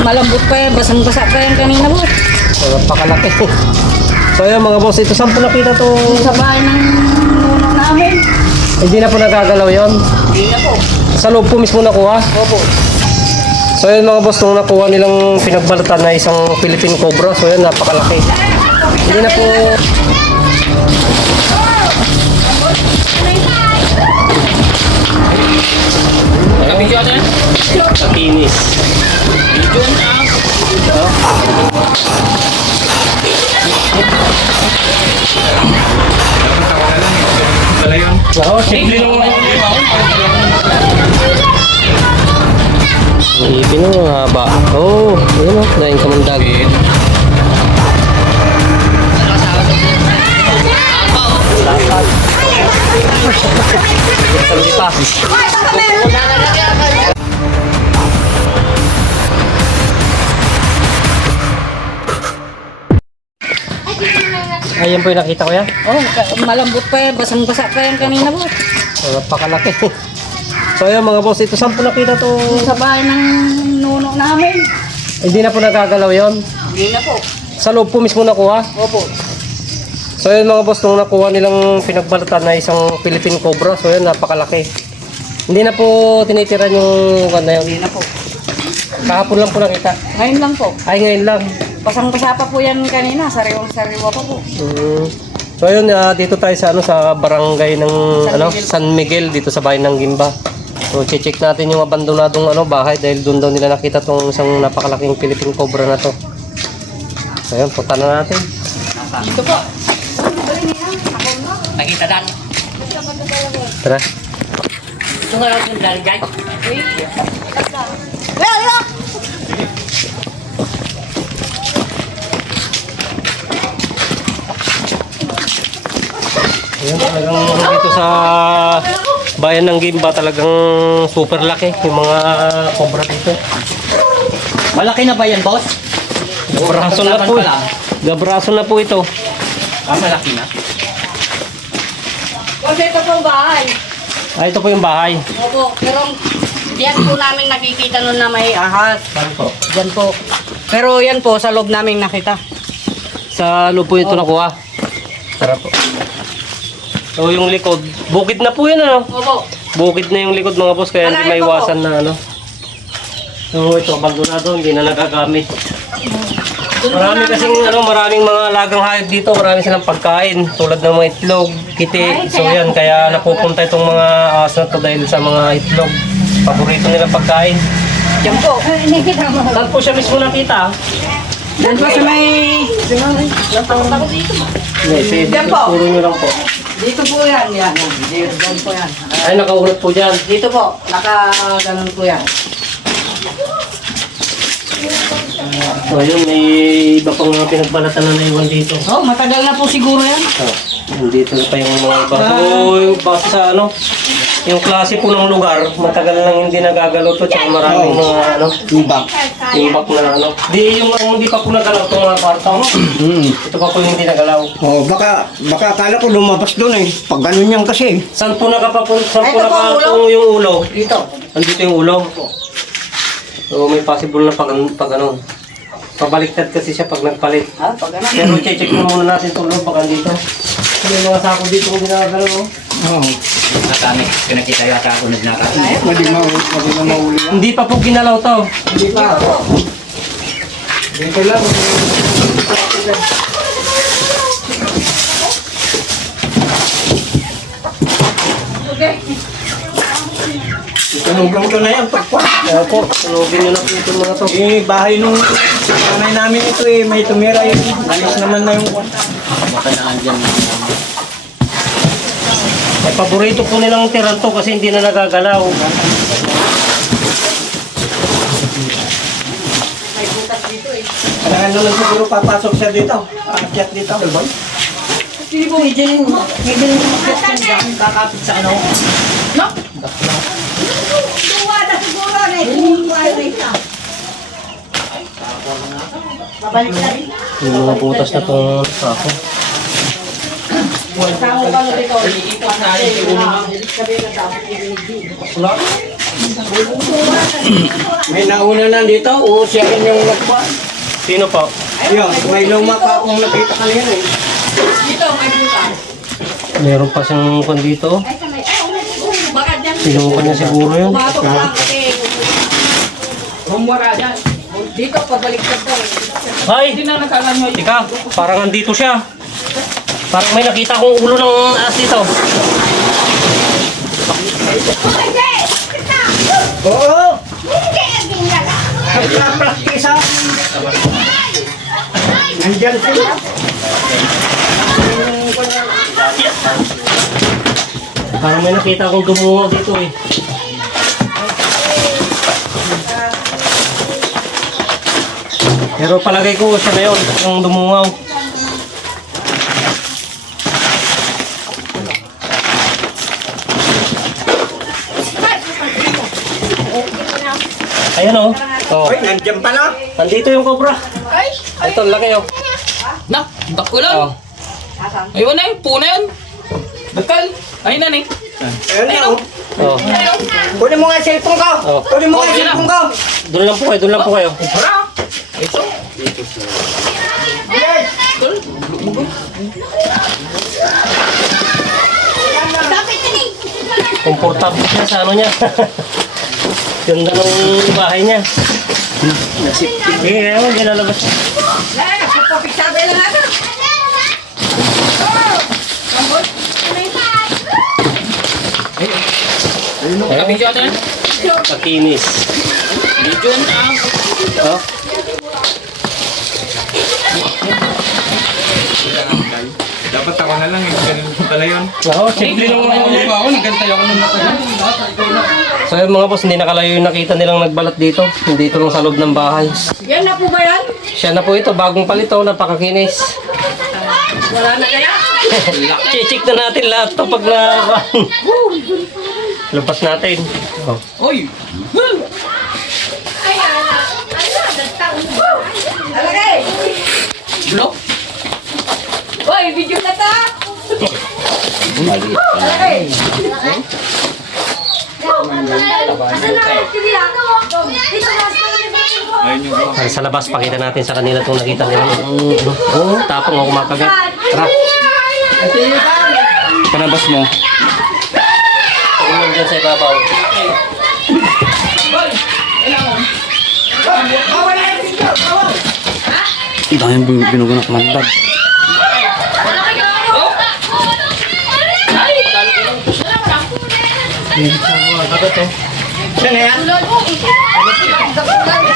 malambot pa yan, basang-basa pa yan kanina po. Pakalaki. So ayan mga boss, ito saan po nakita to? Sa bahay ng nuno namin. Hindi na po nagagalaw yon. Hindi na po. Sa loob po mismo nakuha? Opo. So ayan mga boss, nung nakuha nilang pinagbalatan na isang Philippine Cobra. So ayan, napakalaki. Hindi na po... Video na yan? Kinis. Video na. Oo, simple lang naman. Ang ipin o, haba. Oo, ayun o, dahil sa mundag. Lapat. Sabi pa. Ayan po yung nakita ko yan. Oh, malambot pa yan, basang-basa pa yan kanina po. Pakalaki. So ayan mga boss, ito saan po nakita to? Sa bahay ng nuno namin. Hindi na po nagagalaw yon. Hindi na po. Sa loob po mismo nakuha. Opo. So ayan mga boss, nung nakuha nilang pinagbalatan na isang Philippine Cobra. So ayan, napakalaki. Hindi na po tinitiran yung na yun. Hindi na po. Kahapon lang po nakita. Ngayon lang po. Ay, ngayon lang. Basang-basa pa po yan kanina, sariwang-sariwa pa po. So ayun, dito tayo sa sa barangay ng San Miguel dito sa bayan ng Gimba. So check natin yung abandonadong bahay dahil doon daw nila nakita tong isang napakalaking Philippine Cobra na to. So ayun, punta na natin. Dito po. Nakita dan. Tara. Ito nga lang yung dari guys. Ayun, talagang dito sa bayan ng Gimba talagang super laki yung mga cobra dito. Malaki na ba yan, boss? Gabraso na po. Gabraso na po ito. Malaki na. Kasi ito po bahay. Ito po yung bahay. Opo, pero yan po namin nakikita nun na may ahas. Saan po? Yan po. Pero yan po, sa loob namin nakita. Sa loob po ito nakuha. Tara po. So yung likod, bukid na po yan Opo. Bukid na yung likod mga boss, kaya hindi Alay, maiwasan na So ito, abandonado, hindi na nagagamit. Marami kasing maraming mga alagang hayop dito, marami silang pagkain tulad ng mga itlog, kiti. So yan, kaya napupunta itong mga aso na to dahil sa mga itlog. Paborito nilang pagkain. Yan po. Saan po siya mismo nakita? Yan po sa may... Yan po. Puro nyo lang po. Dito po yan. Yan. Dito po yan. Ay, nakaulat po dyan. Dito po. Naka-ganon po yan. So yun, may iba pang mga pinagbalatan na naiwan dito. Oh, matagal na po siguro yan. Nandito na pa yung mga iba. So, base sa yung klase po ng lugar, matagal nang hindi nagagalaw to, tsaka maraming mga imbak na Di yung hindi pa po nagalaw itong mga kwarto. Ito pa po yung hindi nagalaw. Oh, baka akala ko lumabas doon eh. Pag ganun yan kasi. Saan po nakatungo Ito po, yung ulo? Dito. Andito yung ulo. So, may possible na pag pabaliktad kasi siya pag nagpalit. Pag ano. Pero check mo muna natin itong loob, baka dito. May mga sako dito kung ginagalaw. Oh, Nakami. Pinakita yata ako nagnakami. pwede na mahuli yan. Hindi pa po ginalaw to. Hindi pa. Dito lang. Tunugan ko na yan. Opo, sunugin nyo na po itong mga to. Bahay nung nanay namin ito eh. May tumira yun. Alis naman na yung kwarta. Baka naandyan na. Ay, paborito po nilang tiran to kasi hindi na nagagalaw. Kailangan naman siguro papasok siya dito. Aakyat dito. Hindi po, medyo yung Kakapit sa ano? Yung mga butas na itong sako. May nauna na dito, o siya rin yung nagpa. Sino po? Yun, may luma pa akong nakita kanina eh. Meron pa siyang kwan dito. Baka dyan. Sinukan niya siguro yun. Pumatok lang kasi. Humwara dyan. Dito, pabaliktad daw. Ay! Ika, parang andito siya. Parang may nakita akong ulo ng aas dito. Oo! Nagpa-practice ha? Nandyan sila. Parang may nakita akong dumungaw dito eh. Pero palagay ko siya na yun, yung dumungaw. Ayan o. Oh. Ay, nandyan pala. Nandito yung cobra. Ito, laki o. Nak, bakulan. Oh. Ayun na yun, puna yun. Bakal. Ayun na ni. Ayun na oh. Oh. Kunin mo nga yung cellphone ko. Oh. Kunin mo nga yung Okay na. cellphone ko. Doon lang po kayo, doon lang po kayo. Bra. Ito. Tol. Komportable siya sa ano niya. Ganda ng bahay niya. Eh, ewan, ginalabas siya. Kabidyo natin. Makinis. Video na. Oh. Dapat ako na lang, ganun pala yun. Oo, simple lang naman. Ako, nagantay ako ng matagal. So yung mga boss, hindi nakalayo yung nakita nilang nagbalat dito. Dito lang sa loob ng bahay. Yan na po ba yan? Siya na po ito, bagong palito, napakakinis. Wala na kaya? Check na natin lahat to pag na... Lupas natin. Oh. Oy. Alagay! Blok. Hoy, video na ta! Alagay! Ayun yung mga. Sa labas, pakita natin sa kanila itong nakita nila. Oo, tapong ako makagat. Tara. Panabas mo. Tingnan dyan sa ibabaw. Dahil binuganak mandag. Siya na yan?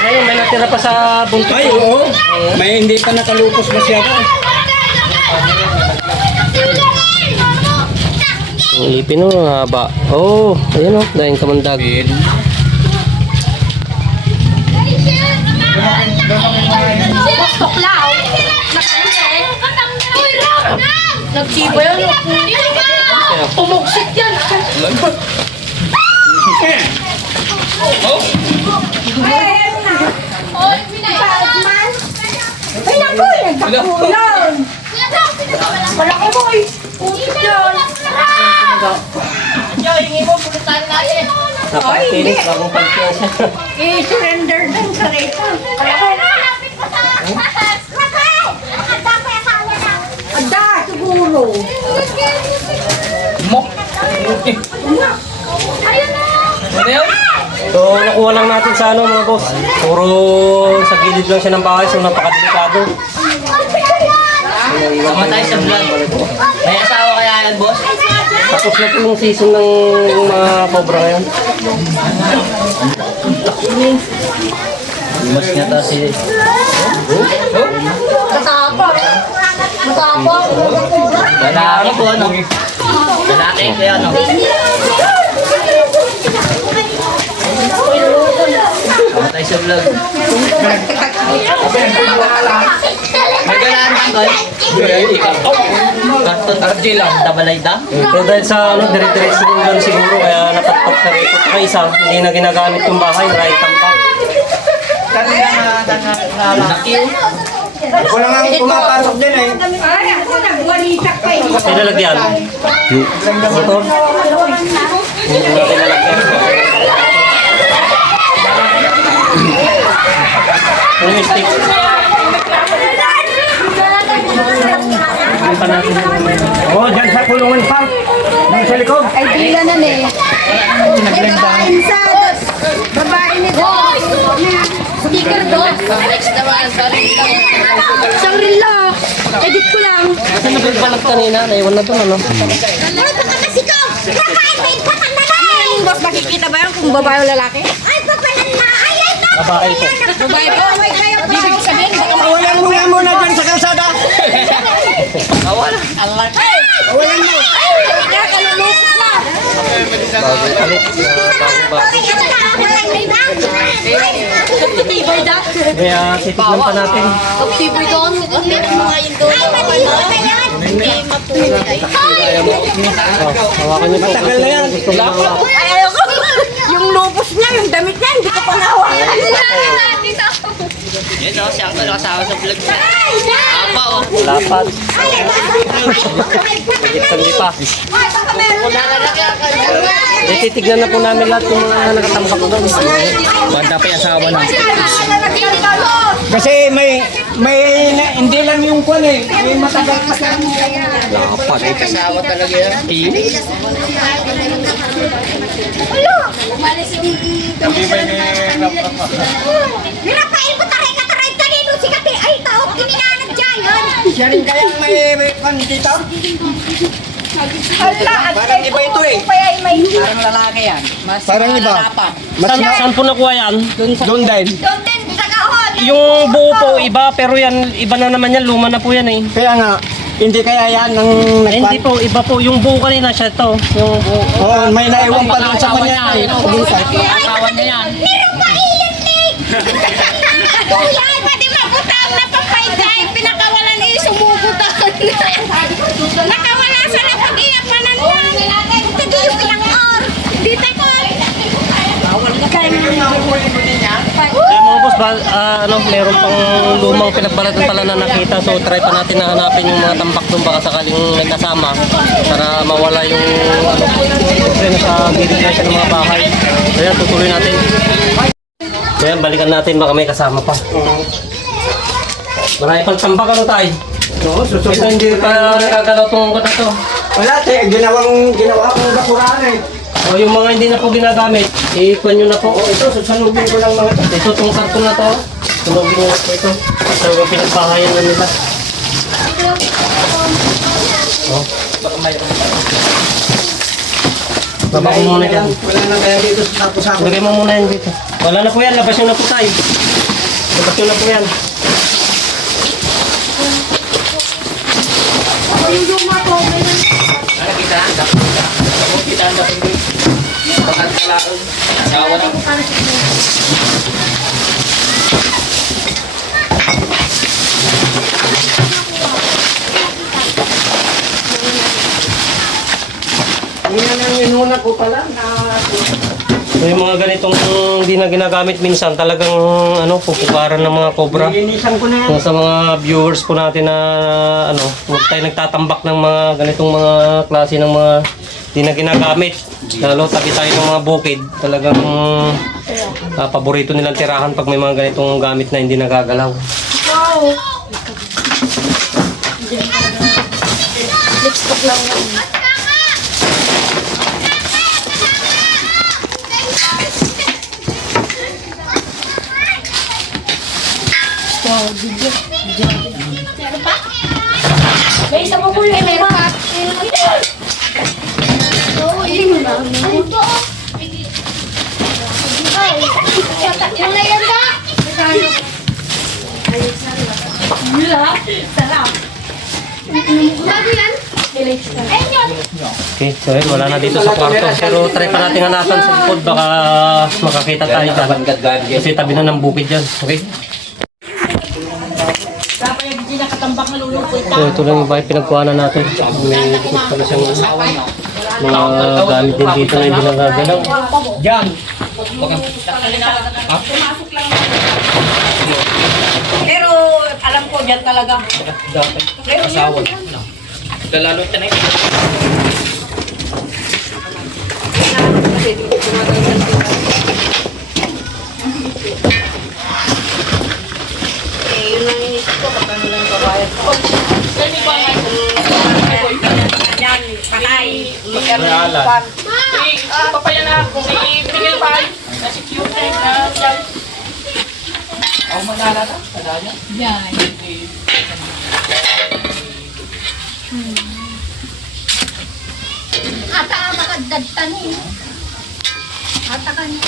Ayun, may natira pa sa buntot. Ay, oo. May hindi pa nakalupos masyado. Ang ipin o, haba. Oh, ayun o, dahil kamandag. Nagsiba yan. Pumuksik yan. Ay, naku! Nagkakulang! Malaki mo eh! Putik yan! Diyo, hingi mo, pulutan natin. Napakakinis, bagong pagkiyan siya. I-surrender din sa reta. Ada, siguro. Mo. Ano yun? So, nakuha lang natin sa ano mga boss. Puro sa gilid lang siya ng bahay, so napakadelikado. Sama tayo sa vlog. May asawa kaya yan, boss? Tapos na po yung season ng mga cobra ngayon. Mas nga ta si... Katapang. Katapang. Lalaki po ano? Lalaki kaya ano? Sama tayo sa vlog. May galaan kang tol? Karton RJ lang, tabalay da? So dahil sa ano, dire-diretso din lang siguro, kaya napatpak sa rito. Saka isa, hindi na ginagamit yung bahay, right tampak. Laki yun. Wala nga pumapasok din eh. Ay, ako nagwalisak pa eh. May lalagyan. Motor. Hindi natin lalagyan. yung stick. Ang pa natin. Oh, dyan sa kulungan pa. Dyan sa likod. Ay, pila na eh. Insan. Babae ni Boss. Sticker Boss. Next naman, sorry. Shangri-La. Edit ko lang. Saan nagpapalag kanina? Naiwan na doon, ano? Ay, baka kasi ko. Kakain pa ka na lang. Boss, makikita ba yan kung babae o lalaki? Ay, papalan na. Ay, Babae po. babae po. Ay, kaya pa. Ibig sabihin, baka Awalan mo nga muna dyan sa kalsada. Awalan mo. Ay, kaya kalulukos na. Bagong palit. Bagong Tibay da. Kaya titignan pa natin. Tibay doon. Tibay mo nga yung doon. Ay, maliit na yan. Hindi matulay. Hawakan niyo po. Matagal na yan. Gusto mo hawakan. Ay, ayoko. Yung lupos niya, yung damit niya, hindi ko pa nahawakan. Yan o, siya ako nakasama sa vlog niya. Apa o. Lapat. Higit pa. Titignan na po namin lahat yung mga nakatambak doon. Banda pa yung asawa na. Kasi hindi lang yung kwan eh. May matagal pa sa Asawa talaga yan. Nirapain ko taray ka taray kanino si Kati. Ay, tao, kininanag dyan. Siya rin kayang may kwan dito. Hala, at Parang iba ito eh. Parang lalaki yan. Mas Parang iba. malalapan. Saan po nakuha yan? Doon din. doon din sa kahon. Yung buo po iba, pero yan, iba na naman yan, luma na po yan eh. Kaya nga, hindi kaya yan ng Eh, hindi po, iba po. Yung buo kanina siya to. Yung buo. Oo, may naiwan pa doon sa kanya. Asawa niya yan. Nirapain ni. Kuya, pwede mabutang na papayday. Pinakawalan ni sumubutan. Nakawala sa napag-iyapanan lang. Tagiyok lang or. Dito ko. Eh mga boss, meron pang lumang pinagbalatan pala na nakita. So try pa natin na hanapin yung mga tambak doon baka sakaling may kasama para mawala yung siyempre nasa gilid na siya ng mga bahay. Kaya tutuloy natin. Kaya balikan natin baka may kasama pa. Marami pang tambak ano tayo? Oo, Ito susunod. hindi pa nakagalaw itong kata to. Wala, ginawa kong bakuraan eh. O yung mga hindi na po ginagamit, i-ikon nyo na po. Oo, ito, susunugin ko lang mga ito. Ito itong karton na to. Sunogin nyo na po ito. Ito yung pinagbahayan na nila. Oh. Baba ko muna dyan. Wala na kaya dito sa tapos-tapos. Lagay mo muna yan dito. Wala na po yan. Labas nyo na po tayo. Labas nyo na po yan. Nakakita na. Nakakita na. Pagkakalaon. Asawa na. Yan ang inuna ko pala na So, yung mga ganitong hindi na ginagamit minsan, talagang pupukaran ng mga cobra. linisan ko na yan. Kung sa mga viewers po natin na huwag tayo nagtatambak ng mga ganitong mga klase ng mga hindi na ginagamit. Lalo tabi tayo ng mga bukid. Talagang paborito nilang tirahan pag may mga ganitong gamit na hindi nagagalaw. Lipstick lang yan. May isa pa po yung meron pa. Oo, yun na. Yung na yan ba? Sarap. Bago yan? Ayun yun. Okay, so yun, wala na dito sa kwarto. Pero try pa natin hanapan sa likod. Baka makakita tayo dyan. Kasi tabi na ng bukid dyan. Okay? So ito lang yung bahay pinagkuhanan natin. May likod pala siyang mga gamit din dito na hindi nagagalaw. Diyan. Pero alam ko dyan talaga. Asawa. Lalalo ka na yun. Kaya ba nga? Yan, patay. Alan. Papaya na ako. Si Miguel Pay. Na si Cute na yan. Ako manala na? Padanya? Yan. Ata makadagtan eh. Ata ka niyo.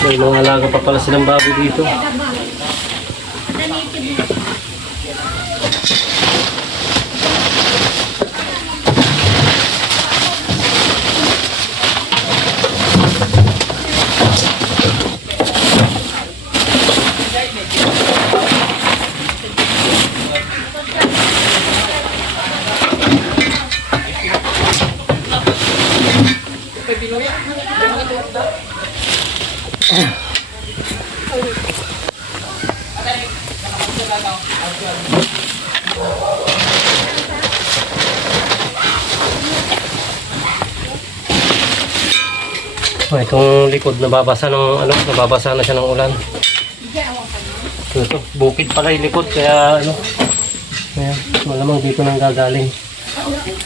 May mga alaga pa pala silang baboy dito. Oh, itong likod nababasa ng nababasa na siya ng ulan. Ito, bukid pala yung likod kaya kaya malamang dito nang gagaling.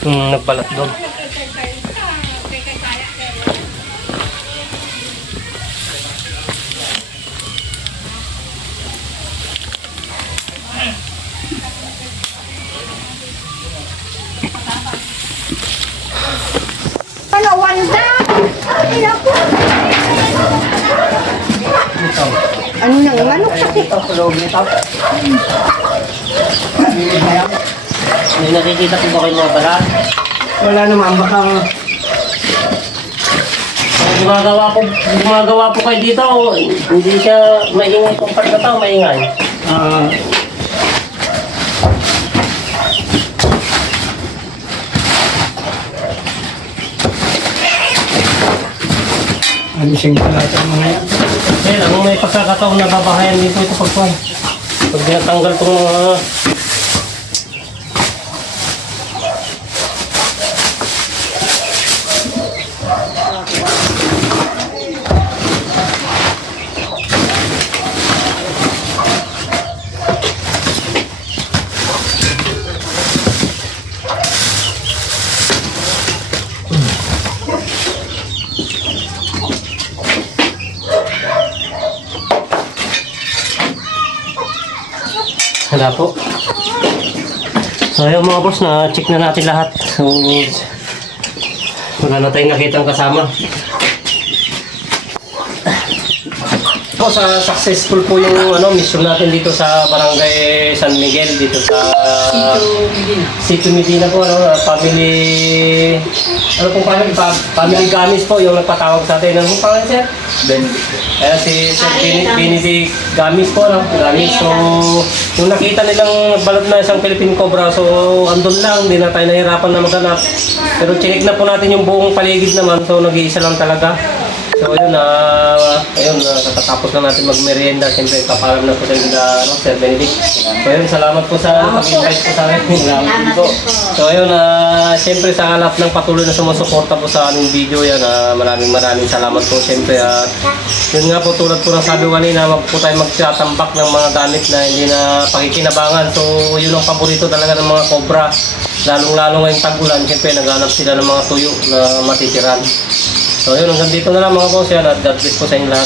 Nagbalat doon. Ano, Wanda? Ano nang manok sakit? May nakikita po ba kayo mga balat? Wala naman, baka Gumagawa po kayo dito, hindi siya maingay kung pagkatao, maingay. alising pala ito mga yan. Kaya lang, may pagkakataon na babahayan dito ito pag tinatanggal itong mga Wala po. So ayun mga boss, na-check na natin lahat. So wala na tayong nakitang kasama. So successful po yung mission natin dito sa Barangay San Miguel, dito sa Sito Medina po, family family Gamis po yung nagpatawag sa atin. Ano po pangalan, sir? Si Sir Benedict Gamis po, Gamis. So, yung nakita nilang balot na isang Philippine Cobra, so andun lang, hindi na tayo nahirapan na maghanap. Pero chinik na po natin yung buong paligid naman, so nag-iisa lang talaga. So, ayun, katatapos na natin magmerienda. Siyempre, kapalam na po Sir Benedict. So, ayun, salamat po sa pag-invite po sa akin. Salamat po. So, ayun, siyempre sa lahat ng patuloy na sumusuporta po sa aming video yan, maraming salamat po. Siyempre, yun nga po, tulad po ng sabi ko kanina, wag po tayo magtatambak ng mga gamit na hindi na pakikinabangan. So, yun ang paborito talaga ng mga cobra. Lalong-lalo ngayong tag-ulan, siyempre, naghanap sila ng mga tuyo na matitiran. So, yun, hanggang dito na lang mga boss yan, at God bless po sa inyo lahat.